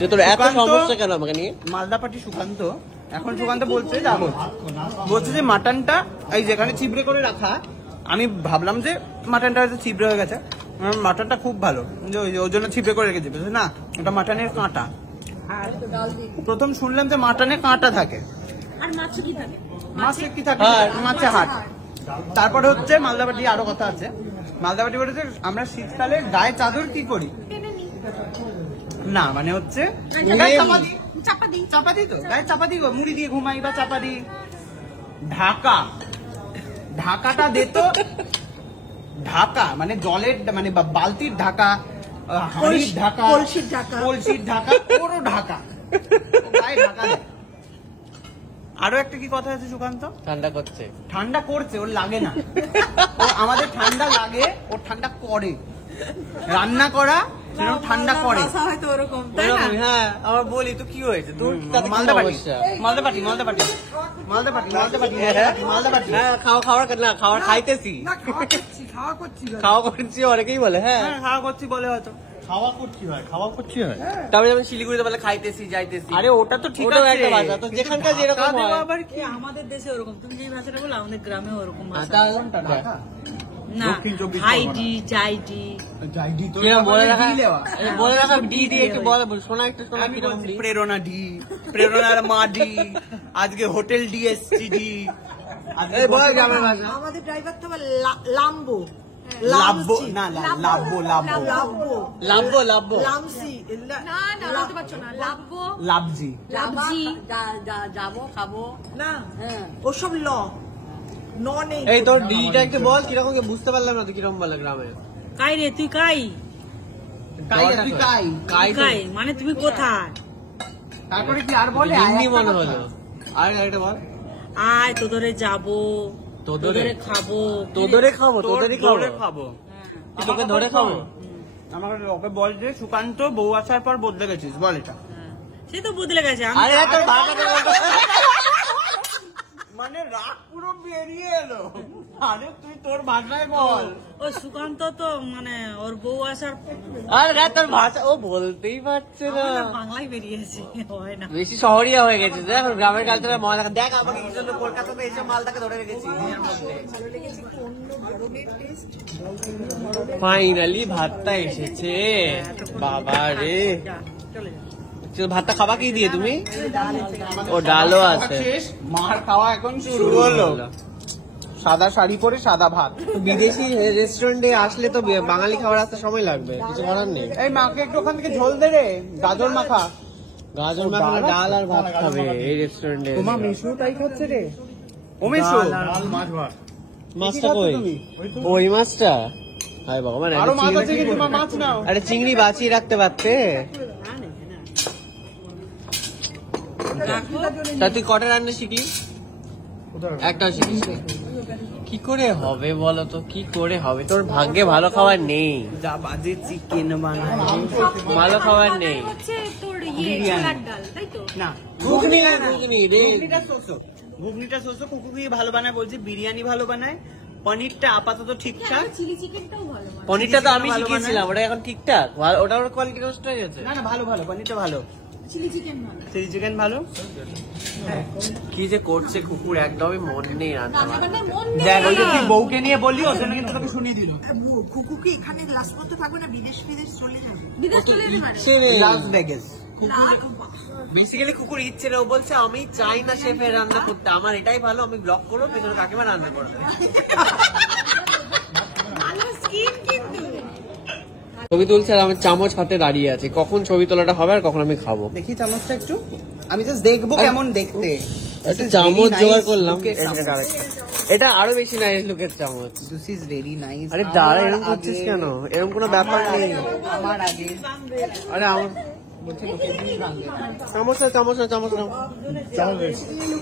তোর এত সমস্যা কেন আমাকে নিয়ে? মালদা পাটি সুকান্ত এখন সুকান্ত বলছে যাবো, বলছে যে মাটনটা এই যেখানে চিবড়ে করে রাখা, আমি ভাবলাম যে মাটনটা হয়তো চিবড়ে হয়ে গেছে, মাটনটা খুব ভালো ওর জন্য চিবড়ে করে রেখেছি, না ওটা মাটনের কাঁটা। প্রথম শুনলাম যে মাটনে কাঁটা থাকে, মাছে কি থাকে, মাছে হাট। তারপরে হচ্ছে মালদাপাটি আরো কথা আছে, মালদাপাটি বলেছে আমরা শীতকালে গায়ে চাদর কি করি না, মানে হচ্ছে চাপাতি তো গায়ে চাপাতি মুড়ি দিয়ে ঘুমাই বা চাপাতি। ঢাকাটা দে তো, ঢাকা মানে জলের মানে বালতির ঢাকা, হাঁড়ির ঢাকা, কলসির ঢাকা, পুরো ঢাকা গায়ে ঢাকা দেয়। আরো একটা কি কথা আছে সুকান্ত, ঠান্ডা করছে, ঠান্ডা করছে ওর লাগে না, আমাদের ঠান্ডা লাগে ওর ঠান্ডা করে, রান্না করা ঠান্ডা করে। হ্যাঁ আমার বলি তো কি হয়েছে, তোর মালদাপাটি খাওয়ার খাইতেছি, খাওয়া করছি অনেকেই বলে, হ্যাঁ খাওয়া করছি বলে, হয়তো খাওয়া করছি হয়। তারপরে যেমন শিলিগুড়িতে বলে খাইতেছি যাইতেছি, আরে ওটা তো ঠিক আছে একটা ভাষা, তো যেখানকার যেরকম হয় আবার কি আমাদের দেশে ওরকম, তুমি যে ভাষাটা বলো আমাদের গ্রামে ওরকম ভাষা না, হাইডি জাইডি বলে রাখা, ডি দিয়ে একটু বলে, শোনা একটু শোনা কিরকম ডি। প্রেরণা ডি, প্রেরণার মা ডি, আজকে হোটেল ডিএসসি ডি, আমাদের ড্রাইভার তো লাম্বো লাভবো না লাভবো লাভবো লাভবো লামসি না না বলতে পারছো না, লাভবো লাভজি লাভজি যাবো খাবো না, ওসব ল নন। এই তোর ডিটা একটু বল কিরকম, বুঝতে পারলাম না তো কিরকম বলে গ্রামে। কাই রে তুই কাই কাই মানে তুমি কোথায়, তারপরে কি আর বলে হিন্দি মনে হলো, আর একটা বল, আয় তোদরে যাবো, তোদরে খাবো, তোদরে খাবো, তোদরে খাবো, তোকে ধরে খাবো। আমাকে ওকে বল যে সুকান্ত বউ আসার পর বদলে গেছিস, বল এটা। সে তো বদলে গেছে, আরে তোর মানে রাগ পুরো বেরিয়ে এলো, আরে তুই তোর ভাষায় বল। ও সুকান্ত তো মানে ওর বউ আসার, আরে তোর ভাষা ও বলতেই পারছে না, বাংলায় বেরিয়েছে, হয় না বেশি শহরিয়া হয়ে গেছে, দেখ গ্রামের কালচারে মজা দেখ, আমাকে কি জন্য কলকাতাতে এসে মালদাকে ধরে রেখেছি নিজের মধ্যে। ফাইনালি ভাতটা এসেছে, বাবা রে, ভাতটা খাবা কি দিয়ে তুমি? ও ডালও আছে, মার খাওয়া এখন শুরু হলো, সাদা শাড়ি পরে সাদা ভাত। বিদেশি রেস্টুরেন্টে আসলে তো বাঙালি খাবার আসতে সময় লাগবে, কিছু করার নেই। এই মাকে একটু ওখান থেকে ঝোল দে রে, গাজর মাখা, গাজর মাখা ডাল আর ভাত খাবে এই রেস্টুরেন্টে। তোমার মিশু তাই খাচ্ছে রে, ও মিশু মাছ ভাত, মাছটা কই? ওই মাছটা, হায় ভগবান, আরো মাছ আছে কি, তোমার মাছ নাও। আরে চিংড়ি বাঁচিয়ে রাখতে পারতে। তা তুই কটা রান্না শিখলি? একটাও শিখিস নি। কি করে হবে বলো তো, কি করে হবে? তোর ভাগ্যে ভালো খাবার নেই, যা বাজে চিকেন বানায়, ভালো খাবার নেই। না ঘুগনি না, ঘুগনি রে, ঘুগনিটা শোষো কুকুকি ভালো বানায় বলছি, বিরিয়ানি ভালো বানায়, পনিরটা আপাতত ঠিকঠাক, পনিরটা তো আমি শিখিয়েছিলাম, ওটা এখন ঠিকঠাক, ওটা ওর কোয়ালিটি নষ্ট হয়ে গেছে। না ভালো পনিরটা ভালো, চিলি চিকেন ভালো। কি যে করছে কুকুর, একদমই মন নেই রান্না। দেখ ওই যে তুই বউকে নিয়ে বললি, ওর জন্য কিন্তু তোকে শুনিয়ে দিল। কুকুকে এখানে লাস্ট করতে থাকবে না, বিদেশ চলে যাবে, বেসিক্যালি কুকুর ইচ্ছে না, ও বলছে আমি চাই না শেফের রান্না করতে, আমার এটাই ভালো, আমি ব্লগ করবো, পেছনে কাকিমা রান্না করে দেবে। ছবি তুলছে আর আমার চামচ হাতে দাঁড়িয়ে আছে, কখন ছবি তোলাটা হবে আর কখন আমি খাবো। দেখি চামচটা একটু, আমি জাস্ট দেখবো কেমন দেখতে। একটা চামচ জোগাড় করলাম, এটা আরো বেশি নাইস লুকের চামচ। This is very nice. আরে দাঁড়া, এরকম করছিস কেন? এরকম কোনো ব্যাপার নেই। আমার আগে, আরে আমার চামচ না, চামচ না, চামচ না,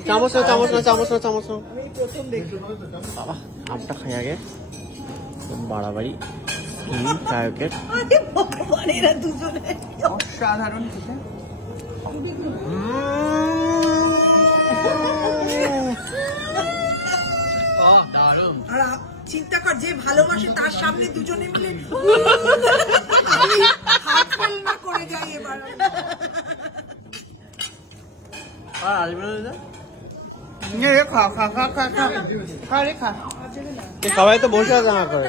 চামচ না, চামচ না, চামচ না, চামচ না। বাবা আমটা খাই আগে, বাড়াবাড়ি কায়কের অসাধারণ। চিন্তা কর, যে ভালোবাসে তার সামনে দুজনে মিলে হাত ফেল না করে যাই এবার। আর আসবে না দাদা? খা খা খা খা খা খা রে খা। সবাই তো বসে আছে আমার করে।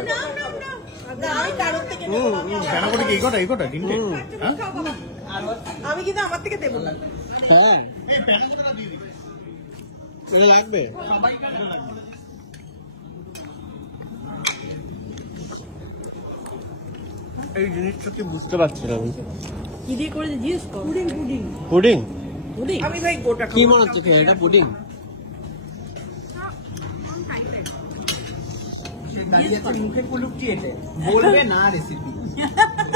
কেন করে কি এই কটা তিনটে? হ্যাঁ? আমি কিন্তু আমার থেকে দেবো না। হ্যাঁ এটা লাগবে। এই জিনিসটা কি বুঝতে পারছি না আমি। কি দিয়ে করেছে জিজ্ঞেস কর। Pudding pudding pudding? পুডিং আমি ভাই গোটা কি মনে হচ্ছে খেয়ে? এটা পুডিং? মুখে কুলুপটি এটা বলবে না রেসিপি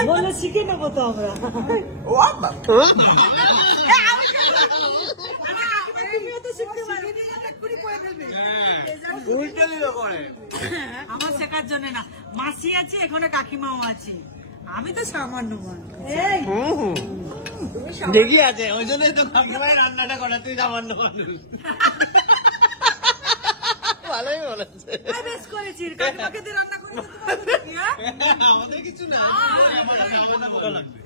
বলে শিখে নেবো তো আমরা। ও বাবা তুমিও তো শিখতে পারবে, এক্ষুনি করে ফেলবে। উল্টে দিল করে। আমার শেখার জন্য না, মাসি আছে এখানে, কাকিমাও আছে, আমি তো সামান্য মানুষ। এই, দেখি আছে ওই জন্যই তো কাকিমাই রান্নাটা করে, তুই সামান্য মানুষ। ভালোই বলেছে। আমি বেশ করেছি, কাকিমাকে দিয়ে রান্না করে দিতে পারবো নাকি, হ্যাঁ? আমাদের কিছু না।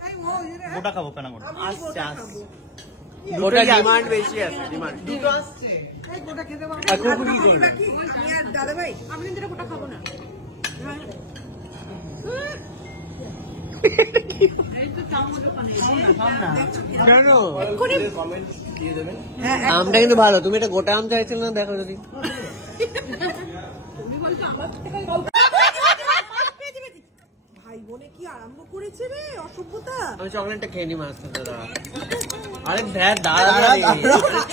এই ও, এরা- গোটা খাবো কেন গোটা? আসছে আসছে। ওটা ডিমান্ড বেশি আছে, ডিমান্ড। দুটো আসছে এই গোটা খেতে পারবো আর কুকুর কি করবে? বাকি, আমি আর দাদা ভাই, আমি কিন্তু এটা গোটা খাবো না। এই তো চামচ ওখানে। কেন? হ্যাঁ, আমটা কিন্তু ভালো, তুমি এটা গোটা আম চাইছিলে না, দেখো যদি। ভাই বোনে কি আরম্ভ করেছে রে অসভ্যতা। আমি চকলেটটা খেয়ে নি মাছ থেকে দাঁড়া। আরে ভ্যাট দাঁড়া।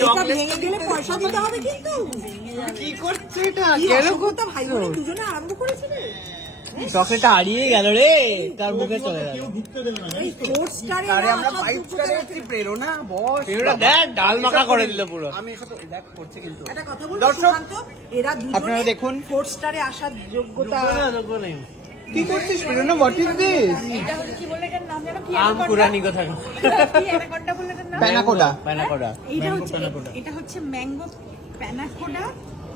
এটা ভেঙে গেলে পয়সা দিতে হবে কিন্তু। কি করছে এটা? কি কেন অসভ্যতা, ভাই বোনে করছো? দুজনে আরম্ভ করেছে রে। চকলেটটা হারিয়ে গেল রে, তার মুখে চলে গেল। এই ফোর স্টারে আরে আমরা 5 স্টারে হচ্ছে প্রেরণা বস এরা দেখ ডাল মাখা করে দিল পুরো। আমি এসব দেখ করছে কিন্তু একটা কথা বলবো দর্শক, সুকান্ত, এরা আপনারা দুজনে দেখুন। ফোর স্টারে আসার যোগ্যতা। কি করছিস প্রেরণা হোয়াট ইজ দিস এটা হচ্ছে কি বলে এটার নাম জানো কি? আম কুরানি কথা। কি অ্যানাকোন্ডা বলে এটার নাম? প্যানাকোডা প্যানাকোডা। এটা হচ্ছে ম্যাঙ্গো প্যানাকোডা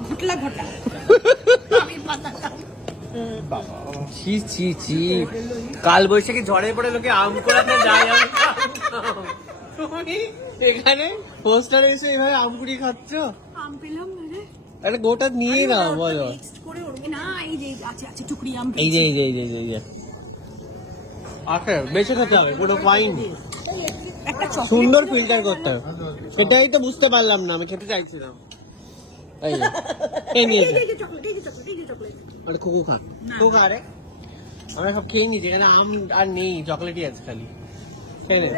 ঘুটলা ঘটা। ছি ছি ছি, কাল বৈশাখী ঝড়ে পড়ে লোকে আম কুড়াতে যায়, তুমি এখানে পোস্টারে এসে এইভাবে আম কুড়ি খাচ্ছ? আম পেলাম না রে। আরে গোটা নিয়ে না বলো। মিক্সড করে ওর না এই যে আছে আছে টুকরি আম। এই যে এই যে এই যে এই যে আচ্ছা, বেঁচে খেতে হবে, পুরো পাইনি। একটা সুন্দর ফিল্টার করতে হবে, সেটাই তো বুঝতে পারলাম না, আমি খেতে চাইছিলাম। এই যে এই নিয়েছে, চকলেট, এই যে চকলেট, এই যে চকলেট। আরে কুকু খা, কুকু খা রে। আমরা সব খেয়ে নিয়েছি, এখানে আম আর নেই, চকলেটই আছে খালি। খেয়ে নে।